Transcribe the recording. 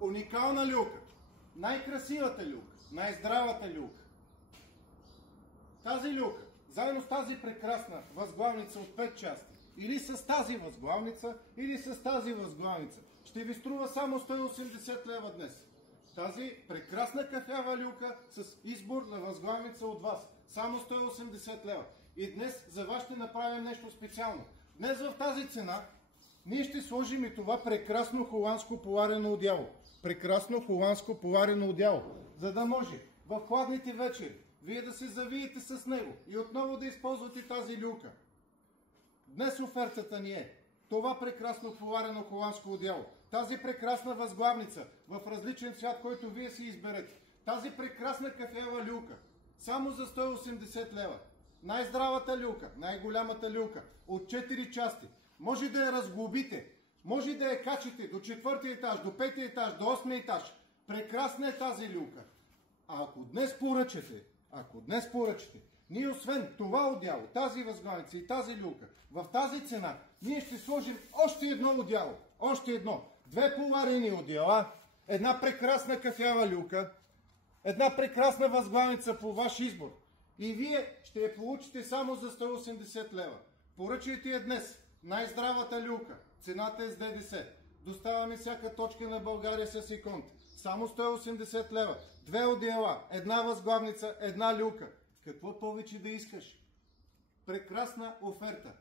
Уникална люлка. Най-красивата люлка. Най-здравата люлка. Тази люлка, заедно с тази прекрасна възглавница от 5 части, или с тази възглавница, или с тази възглавница, ще ви струва само 180 лева днес. Тази прекрасна кафява люлка с избор на възглавница от вас. Само 180 лева. И днес за вас ще направим нещо специално. Днес в тази цена ние ще сложим и това прекрасно холандско поварено одяло. Прекрасно холандско поварено одяло. За да може в хладните вечери вие да се завиете с него и отново да използвате тази люлка. Днес офертата ни е това прекрасно поварено холандско одяло, тази прекрасна възглавница в различен цвят, който вие си изберете, тази прекрасна кафява люлка, само за 180 лева. Най-здравата люлка, най-голямата люлка, от 4 части. Може да я разглобите, може да я качите до 4-ти етаж, до 5-ти етаж, до 8-ми етаж. Прекрасна е тази люлка. А ако днес поръчате, ние освен това одяло, тази възглавница и тази люлка, в тази цена, ние ще сложим още едно одяло. Още едно. 2 поварени одеяла, една прекрасна кафява люлка, една прекрасна възглавница по ваш избор. И вие ще я получите само за 180 лева. Поръчайте я днес. Най-здравата люлка. Цената е с ДДС. Доставяме всяка точка на България с иконт. Само 180 лева. 2 одеяла, една възглавница, една люлка. Какво повече да искаш? Прекрасна оферта.